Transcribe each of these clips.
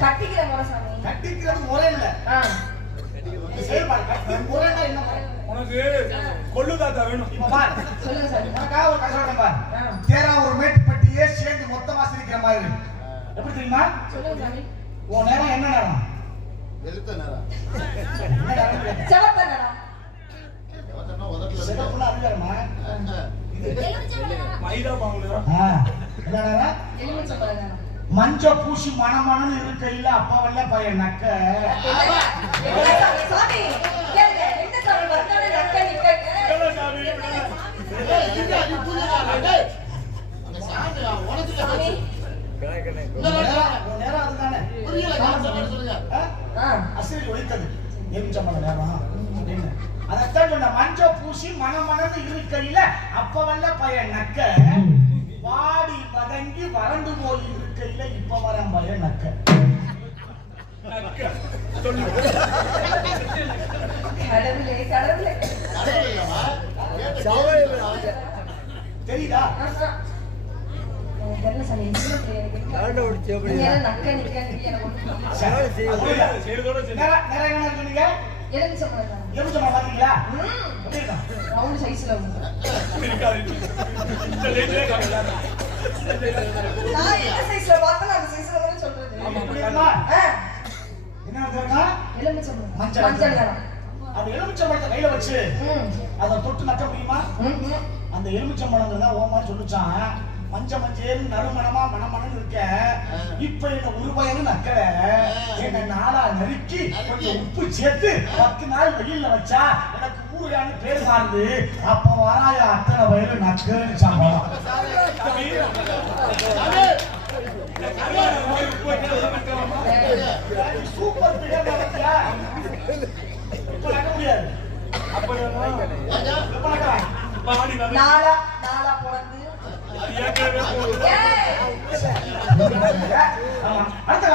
கட்டிக்கிற முறை சாமி. கட்டிக்கிறது முறை இல்ல. ஆ. செயல்பாடு கட்டி முறைன்னா என்ன முறை உனக்கு கொள்ளு தாத்தா வேணும். இப்ப பாரு. சொல்லுங்க சாமி. உனக்காக ஒரு கதை. தேரா ஒரு மேட்டுப்பட்டியே சேர்ந்து மொத்தமா சிரிக்கிற மாதிரி எப்படி தெரியுமா? சொல்லுங்க சாமி. உன் நேரம் என்ன நேரம்? எழுத்த நேரம். மைதா என்ன பழம். மஞ்ச பூசி மணமணன்னு இருக்கையில அப்பா வல்ல பையன் நக்க. அசிரி ஒழித்தது. எலுமிச்சம்பழ நேரம்? அப்படின்னு. அதைத்தான் சொன்ன மஞ்ச பூசி மணமணன்னு இருக்கையில அப்ப வல்ல பையன் நக்க. வாடி வதங்கி வறண்டு போய் இருக்கையில இப்ப வர பையன் நக்க. நக்க. தெரியுதா? நக்க பாத்தீங்களா நான் சைஸ்ல அந்த சைஸ்ல தானே சொல்றது. என்ன தெரியுமா? எலுமிச்சை பழம். மஞ்சள். மஞ்சள் நிறம். அந்த எலுமிச்சம்பழத்தை கையில வச்சு ம். அதை தொட்டு நக்க முடியுமா? ம் ம். அந்த எலுமிச்சம்பழங்கிறத ஓமா சொல்லுச்சான் மஞ்ச மஞ்சேன்னு நறுமணமா மணமணன்னு இருக்க. இப்ப என்ன ஒரு பயனு நக்கல. என்ன நாளா நறுக்கி கொஞ்சம் உப்பு சேர்த்து பத்து நாள் வெயில்ல வச்சா எனக்கு பேர் மாறுது அப்ப வராய அத்தனை வயலு நக்குன்னு சம்பளம்? சூப்பர் பிகர் நடத்தியா இப்ப நக்க முடியாது அப்ப நான் எப்ப நக்கலாம் பாடி வந்து நாளா நாளா பிறந்து அது ஏற்கனவே போகுது. ஏய் ஆமா. அடுத்த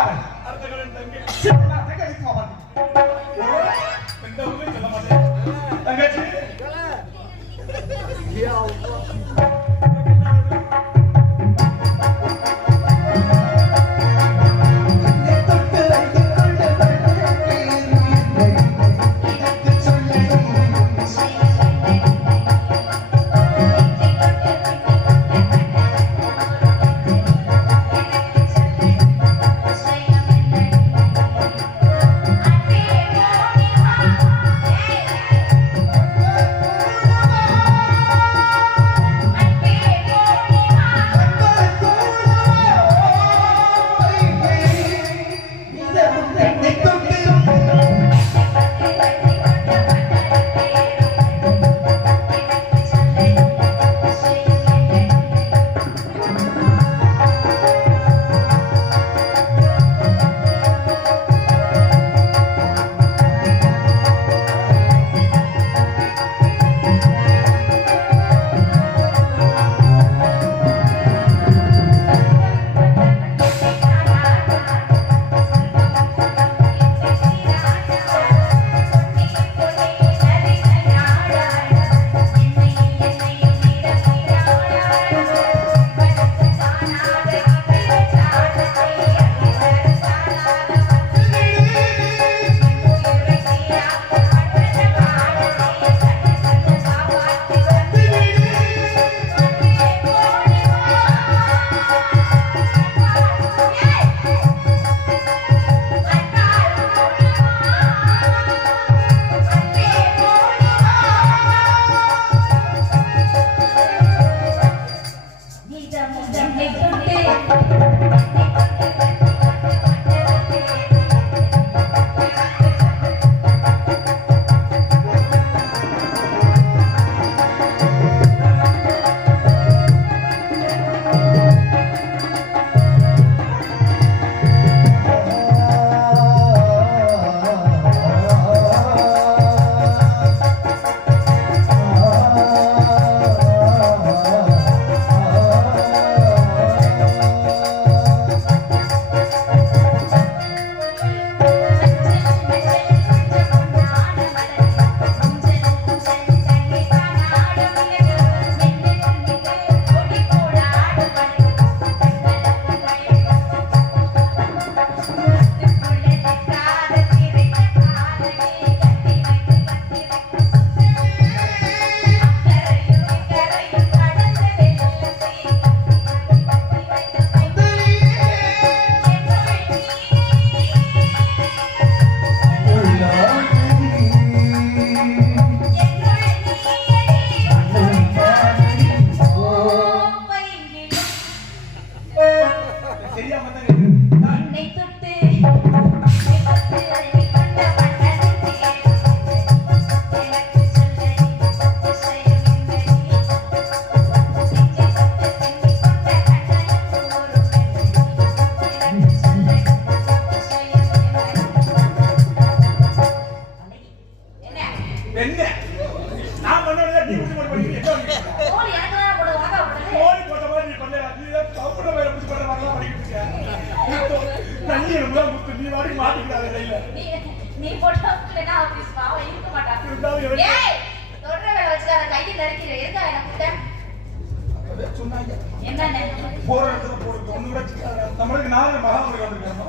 நம்மளுக்கு நாலு மகாபலி வந்திருக்காங்க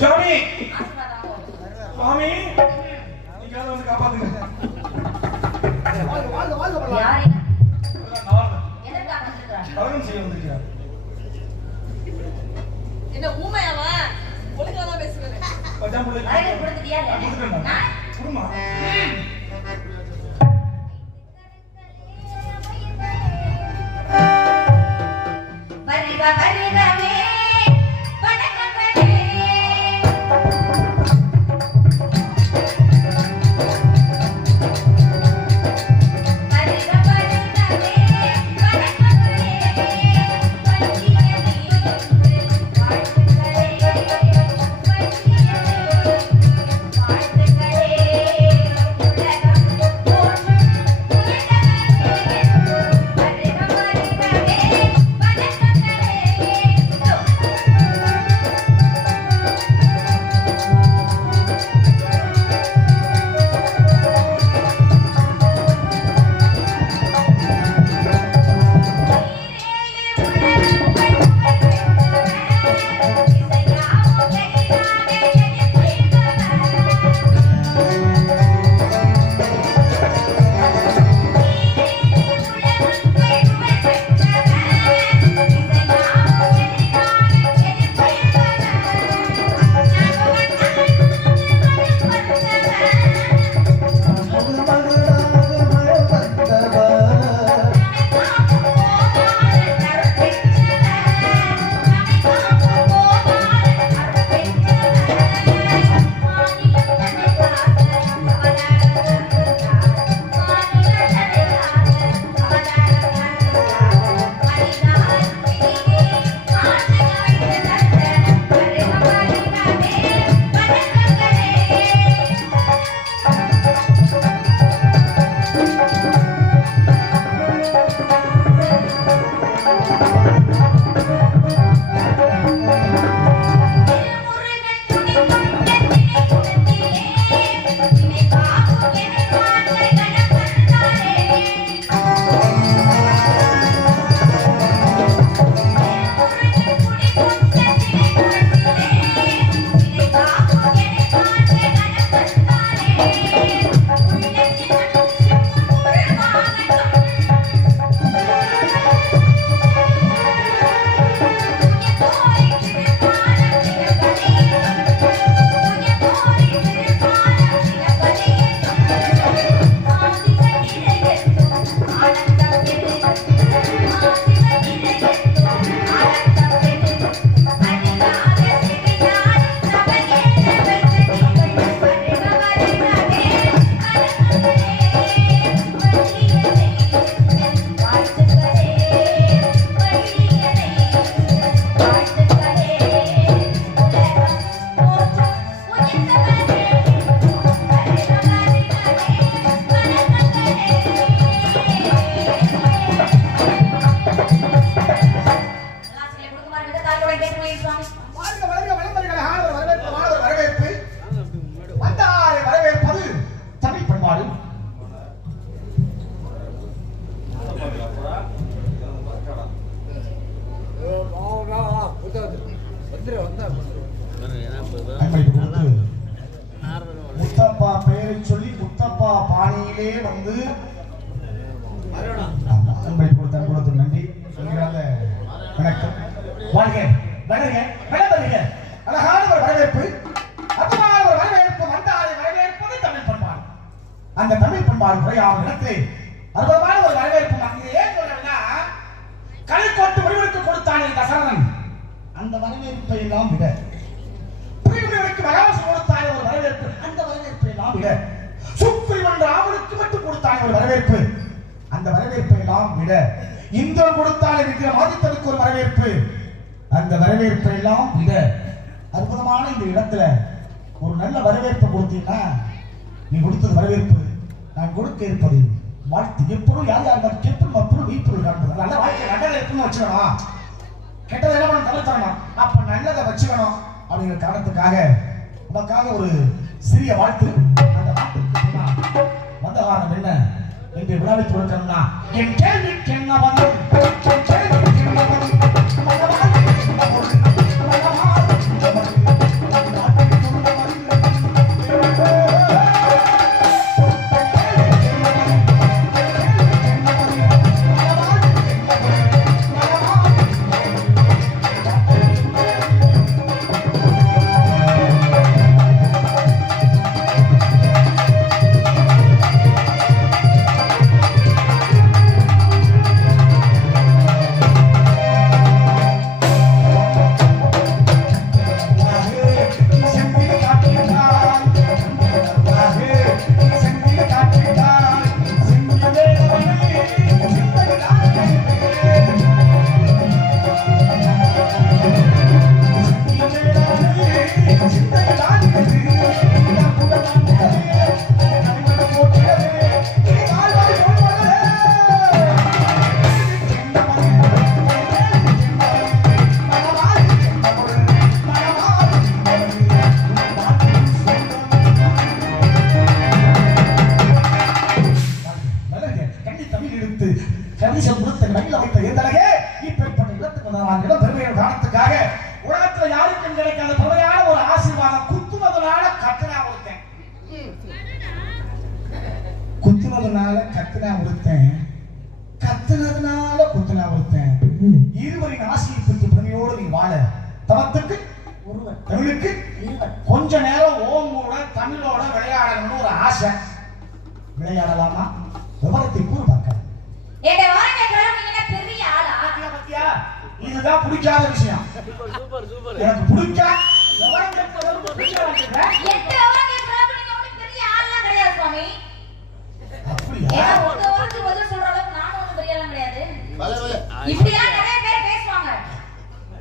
வாங்க. சாமி நீங்க வந்து காப்பாத்துங்க என்ன? செய்ய வந்திருக்கிறார் ஊமையாவா ஒழுங்கா தான் வரவேற்பு கொடுத்துட்டியா? கொடுத்துட்டேன் நான்? வாழ்க வளர்க அழகான ஒரு வரவேற்பு. அற்புதமான ஒரு வரவேற்பு. வந்தாரை வரவேற்பது தமிழ் பண்பாடு. அந்த தமிழ் பண்பாடு குறையாத இடத்திலே அற்புதமான ஒரு வரவேற்பு அங்கே ஏன் சொல்றேன்னா கலைக்கோட்டு முடிவெடுத்து கொடுத்தானே தசரதன். அந்த வரவேற்பை எல்லாம் விட புரிவுரைக்கு மகாசம் கொடுத்தாய் ஒரு வரவேற்பு. அந்த வரவேற்பை எல்லாம் விட சுக்ரீவன் ராமனுக்கு மட்டும் கொடுத்தாய் ஒரு வரவேற்பு. அந்த வரவேற்பை எல்லாம் விட இந்திரன் கொடுத்தானே விக்ரமாதித்தனுக்கு ஒரு வரவேற்பு. அந்த வரவேற்பை எல்லாம் விட அற்புதமான இந்த இடத்துல ஒரு நல்ல வரவேற்பை கொடுத்தீங்கன்னா நீ கொடுத்தது வரவேற்பு. நான் கொடுக்க இருப்பது வாழ்த்து. எப்பொருள் யார் யார் எப்பொருள் மப்பொருள் வீப்பொருள் காண்பது. நல்ல வாழ்க்கை நல்லதை எப்பவும் வச்சுக்கணும். கெட்டதை என்ன பண்ண தவிர்த்தரணும் அப்ப நல்லதை வச்சுக்கணும் அப்படிங்கிற காரணத்துக்காக உனக்காக ஒரு சிறிய வாழ்த்து அந்த வாழ்த்துக்கு வந்த காரணம் என்ன? என்று விழாவை கொடுக்கணும்னா என் கேள்விக்கு என்ன பதில்?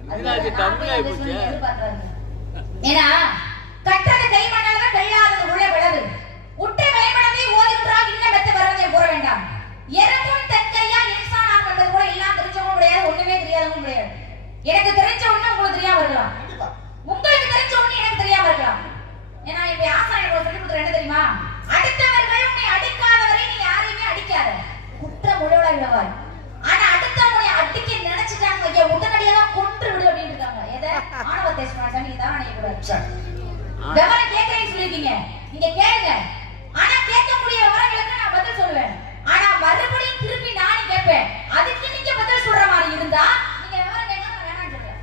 இதனால இது கம்மியாயி போச்சு. ஏன்னா கட்டது கை மண்ணால கல்லாதது உள்ள விளவு உற்ற வேமனதை ஓதுகின்றால் இன்ன மெத்த வரதை கூற வேண்டாம். எறும்பும் தன் கையால் இன்சான் ஆகும் என்பது கூட எல்லாம் தெரிஞ்சவங்க கிடையாது ஒண்ணுமே தெரியாதவங்க கிடையாது. எனக்கு தெரிஞ்ச ஒண்ணு உங்களுக்கு தெரியாம இருக்கலாம். உங்களுக்கு தெரிஞ்ச ஒண்ணு எனக்கு தெரியாம இருக்கலாம். ஏன்னா இப்ப ஆசா எனக்கு சொல்லி கொடுக்குற என்ன தெரியுமா? அடுத்தவர்கள் உன்னை அடிக்காதவரை நீ யாரையுமே அடிக்காத. குற்றம் உழவட விடுவாய் ஆனா அடுத்தவங்களை அடிக்க நினைச்சிட்டாங்க ஐயா உடனடியாக தான் கொன்று விடு அப்படின்னு இருக்காங்க. எதை? ஆணவத்தை சொன்னா நீங்க தான் சரி. விவரம் கேட்கறேன்னு சொல்லிருக்கீங்க நீங்க கேளுங்க ஆனா கேட்கக்கூடிய விவரங்களுக்கு நான் பதில் சொல்லுவேன் ஆனா மறுபடியும் திருப்பி நானும் கேட்பேன் அதுக்கு நீங்க பதில் சொல்ற மாதிரி இருந்தா நீங்க விவரம் கேட்க நான் வேணாம்னு சொல்றேன்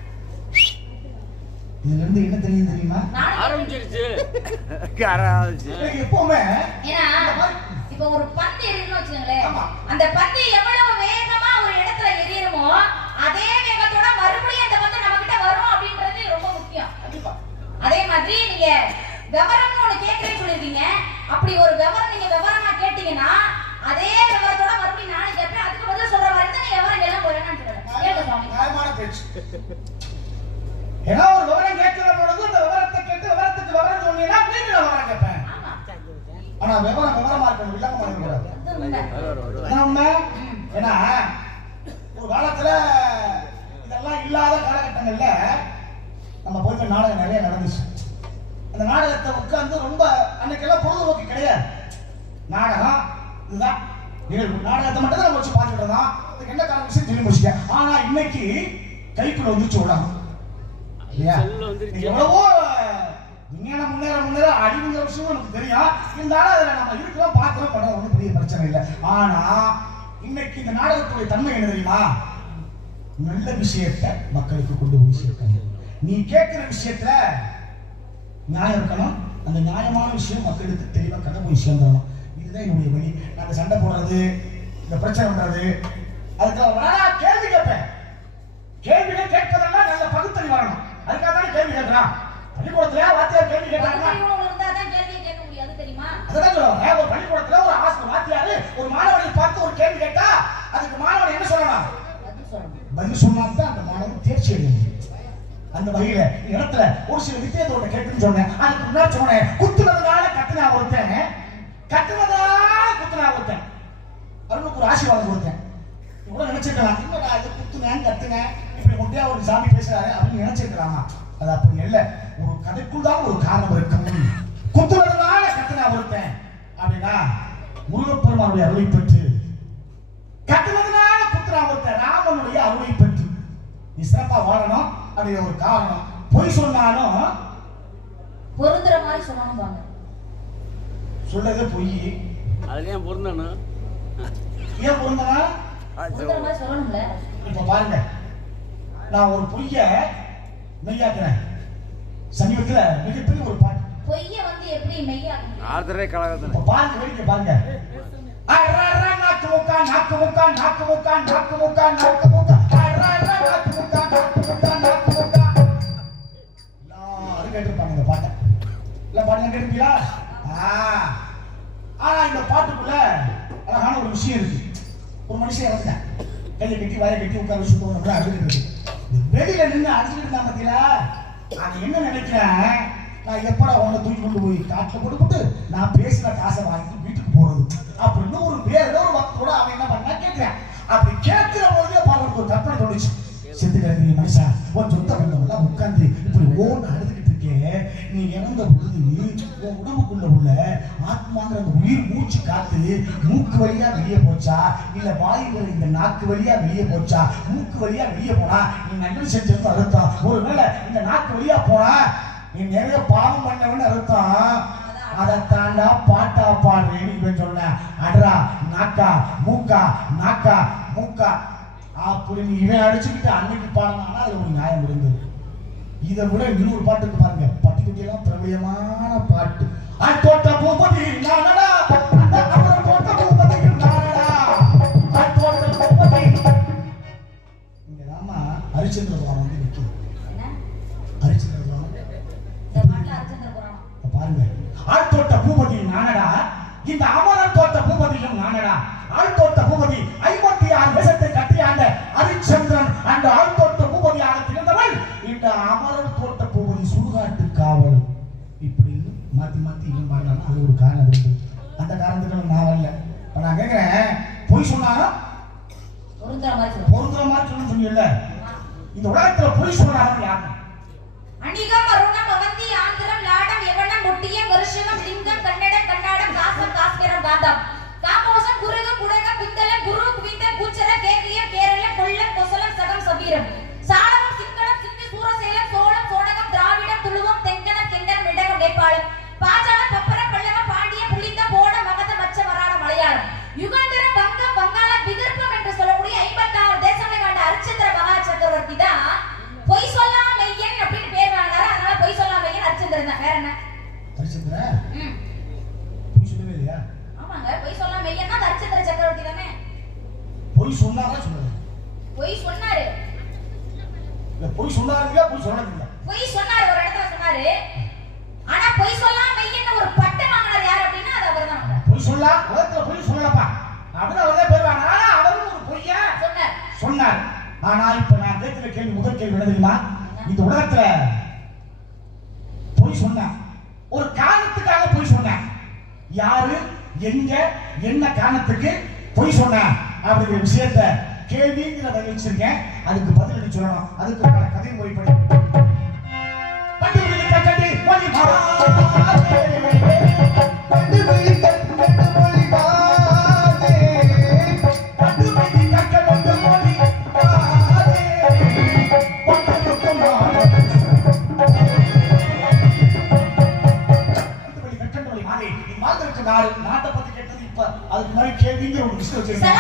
இதுல இருந்து என்ன தெரியும் தெரியுமா? நானும் ஆரம்பிச்சிருச்சு. ஆரம்பிச்சு. எனக்கு எப்பவுமே ஏன்னா இப்ப ஒரு பந்து எரியுதுன்னு வச்சுக்கோங்களேன். அந்த பந்து எவ்வளவு வேகமா ஒரு இடத்துல எரியுமோ அதே வேகத்தோட மறுபடியும் அந்த பந்து நம்ம கிட்ட வரும் அப்படின்றது ரொம்ப முக்கியம். அதே மாதிரி நீங்க விவரம்னு ஒண்ணு கேட்கறேன்னு சொல்லிருக்கீங்க. அப்படி ஒரு விவரம் நீங்க விவரமா கேட்டீங்கன்னா அதே விவரத்தோட மறுபடியும் நானும் கேட்பேன். அதுக்கு பதில் சொல்ற மாதிரி தான் நீங்க விவரம் எல்லாம் போறேன்னு சொல்றேன். ஏன்னா ஒரு ஆனா விவரம் விவரமா இருக்கணும் வில்லங்கமா இருக்கக்கூடாது என்ன உண்மை? ஏன்னா ஒரு காலத்துல இதெல்லாம் இல்லாத காலகட்டங்கள்ல நம்ம போயிட்டு நாடகம் நிறைய நடந்துச்சு. அந்த நாடகத்தை உட்கார்ந்து ரொம்ப அன்னைக்கெல்லாம் பொழுதுபோக்கு கிடையாது. நாடகம் இதுதான். நிகழ்வு. நாடகத்தை மட்டும் நம்ம வச்சு பார்த்துட்டு இருந்தோம். அதுக்கு என்ன காரணம் விஷயம் சொல்லி முடிச்சிட்டேன். ஆனா இன்னைக்கு கைக்குள்ள வந்துச்சு உலகம் இல்லையா? எவ்வளவோ விஞ்ஞானம் முன்னேற அழிவுங்கிற விஷயம் நமக்கு தெரியும் இருந்தாலும் அதுல நம்ம இருக்கிறோம் பார்க்கிறோம் படம் ஒன்றும் பெரிய பிரச்சனை இல்லை. ஆனா இன்னைக்கு இந்த நாடகத்துடைய தன்மை என்ன தெரியுமா? நல்ல விஷயத்தை மக்களுக்கு கொண்டு போய் சேர்க்கணும் நீ கேட்கிற விஷயத்துல நியாயம் இருக்கணும். அந்த நியாயமான விஷயம் மக்களுக்கு தெளிவாக கதை போய் சேர்ந்துடணும். இதுதான் என்னுடைய வழி. நாங்க சண்டை போடுறது இந்த பிரச்சனை பண்றது அதுக்காக கேள்வி கேட்பேன். கேள்விகள் கேட்பதெல்லாம் நல்ல பகுத்தறி வரணும் அதுக்காக தானே கேள்வி கேட்கிறான். பள்ளிக்கூடத்துல வாத்தியார் கேள்வி அது சொல்லுவாங்க ஒரு பள்ளிக்கூடத்துல ஒரு ஆசிரியர் வாத்தியாரு ஒரு மாணவனை பார்த்து ஒரு கேள்வி கேட்டா அதுக்கு மாணவன் என்ன சொல்லணும்? பதில் சொன்னா தான் அந்த மாணவன் தேர்ச்சி அடைய முடியும் அந்த வகையில இடத்துல ஒரு சில வித்தியாசத்தோட கேட்டுன்னு சொன்னேன். அதுக்கு முன்னாடி சொன்னேன் குத்துனதுனால கத்துனா ஒருத்தன் கத்துனதால குத்துனா ஒருத்தன். ஆசீர்வாதம் கொடுத்தேன். கூட நினைச்சிருக்கலாம் என்னடா இது குத்துனேன் கத்துனேன்? இப்படி முட்டையா ஒரு சாமி பேசுறாரு? அப்படின்னு நினைச்சிருக்கலாமா? அது அப்படி இல்ல. ஒரு கதைக்குள் தான் ஒரு காரணம் இருக்கும் குத்துனதுனால கத்துனா ஒருத்தன் அப்படின்னா முருகப்பெருமானுடைய அருளை பெற்று கத்துனதுனால குத்துனா ஒருத்தன் ராமனுடைய அருளை பெற்று. நீ சிறப்பா வாழணும். அப்படிங்கிற ஒரு காரணம். பொய் சொன்னாலும் பொருந்துற மாதிரி சொல்லணும் சொல்றது பொய். அதுலயும் பொருந்தணும்? ஏன் பொருந்தனா சொல்லணும்ல. இப்ப பாருங்க. நான் ஒரு பொய்ய மெய்யாக்குறேன் சமீபத்துல மிகப்பெரிய ஒரு பாட்டு. பொய்ய வந்து எப்படி மெய்யா ஆர்தரே இப்ப பாருங்க வேடிக்கை பாருங்க. நாக்கு முக்கா நாக்கு முக்கா நாக்கு முக்கா நாக்கு முக்கா நாக்கு முக்கா நாக்கு முக்கா நாக்கு முக்கா நாக்கு முக்கா எல்லாரும் கேட்டிருப்பாங்க இந்த பாட்டை. இல்ல பாட்டு கேட்டிருப்பீங்களா? ஆ. ஆனா இந்த பாட்டுக்குள்ள அழகான ஒரு விஷயம் இருக்கு. ஒரு மனுஷன் இறந்துட்டான். கையை கட்டி வாயை கட்டி உட்கார வச்சு போகணும் அழுதுட்டு இருக்கு. வெளியில நின்று அடிச்சுட்டு இருந்தா பாத்தீங்களா? அது என்ன நினைக்கிறேன்? நான் எப்படா உன்னை தூக்கி கொண்டு போய் காட்டில் போட்டு போட்டு நான் பேசின காசை வாங்கிட்டு வீட்டுக்கு போறது. அப்படின்னு ஒரு வேற ஏதோ ஒரு பக்தோட அவன் என்ன பண்ணா கேட்கிறேன் அப்படி கேட்க மூச்சு காத்து மூக்கு வழியா வெளியே போச்சா? இல்ல வாயு இந்த நாக்கு வழியா வெளியே போச்சா? மூக்கு வழியா வெளியே போனா? நீ நன்றி செஞ்சது அர்த்தம். ஒருவேளை இந்த நாக்கு வழியா போனா நீ நிறைய பாவம் பண்ணவன்னு அர்த்தம். அதை தாண்டா பாட்டா பாடுறேன்னு இவன் சொன்னேன் அடரா நாக்கா மூக்கா நாக்கா மூக்கா. அப்படின்னு இவன் அடிச்சுக்கிட்டு அன்னைக்கு பாடினானா அது ஒரு நியாயம் இருந்தது. இதை விட இன்னொரு பாட்டுக்கு பாருங்க. பட்டி பிரபலமான பாட்டு. அத்தோட்ட பூபதி ஹரிச்சந்திர புராணம் வந்து பாட்டுல அர்ச்சந்திர புராணம் பாருங்க. ஆழ்தோட்ட பூபதி நானடா. இந்த அமரர் தோட்ட பூபதியும் நானடா. ஆழ்தோட்ட பூபதி ஐம்பத்தி ஆறு தேசத்தை கட்டியாண்ட ஹரிச்சந்திரன் அந்த ஆழ்தோட்ட பூபதியாக திகழ்ந்தவள். இந்த அமரர் தோட்ட பூபதி சுடுகாட்டு காவல். இப்படின்னு மாத்தி மாத்தி இவன் பாடுறான். அது ஒரு காரணம் இருக்கு. அந்த காரணத்துக்கு நான் வரல. இப்ப நான் கேட்கிறேன் பொய் சொன்னாலும் பொருந்துற மாதிரி பொருந்துற மாதிரி சொல்லணும்னு சொன்னீங்கல்ல இந்த உலகத்துல பொய் சொன்னாலும் யாருன்னா அணிகம் அருணம் அவந்தி ஆந்திரம் லாடம் எவனம் முட்டியம் வருஷகம் லிங்கம் கன்னடம் கண்ணாடம் காசம் காஸ்பிரம் காந்தம் காமோசம் குருகம் குடகம் பித்தளம் குரு குவிந்த கூச்சர கேக்கியம் கேரளம் கொல்லம் கொசலம் சகம் சபீரம். சாளவம் சிங்களம் சிந்தி சூரசேலம் சோழம் சோழகம் திராவிடம் துளுவம் தெங்கனம் கிண்ணம் மிடகம் நேபாளம். பாஜாலம் என்ன? ஹரிச்சந்திர ம். பொய் சொல்லவே இல்லையா? ஆமாங்க பொய் சொல்லாம மெய்யன்னா அது அரிச்சந்திர சக்கரவர்த்தி தானே? பொய் சொன்னாதான் சொல்லுது பொய் சொன்னாரு. இல்ல பொய் சொன்னாருங்க பொய் சொன்னதில்லை பொய் சொன்னாரு ஒரு இடத்துல சொன்னாரு. ஆனா பொய் சொல்லாம மெய்யன்னு ஒரு பட்டம் வாங்கினார் யார் அப்படின்னா அது அவர்தான். வாங்கினார். பொய் சொல்லா உலகத்துல பொய் சொல்லலப்பா. அப்படின்னு அவரே போயிருவாங்க ஆனா அவரும் ஒரு பொய்ய? சொன்னார். சொன்னார். ஆனா இப்ப நான் கேட்கிற கேள்வி முதல் கேள்வி என்ன தெரியுமா? இந்த உலகத்துல பொய் சொன்னேன் ஒரு காரணத்துக்காக பொய் சொன்னேன் யாரு? எங்க? என்ன காரணத்துக்கு? பொய் சொன்னார் அப்படிங்கிற விஷயத்த கேள்விங்கிற பதில் வச்சிருக்கேன். அதுக்கு பதிலடி சொல்லணும். அதுக்கு பல கதை மொழி பண்டு கேள்விங்கிற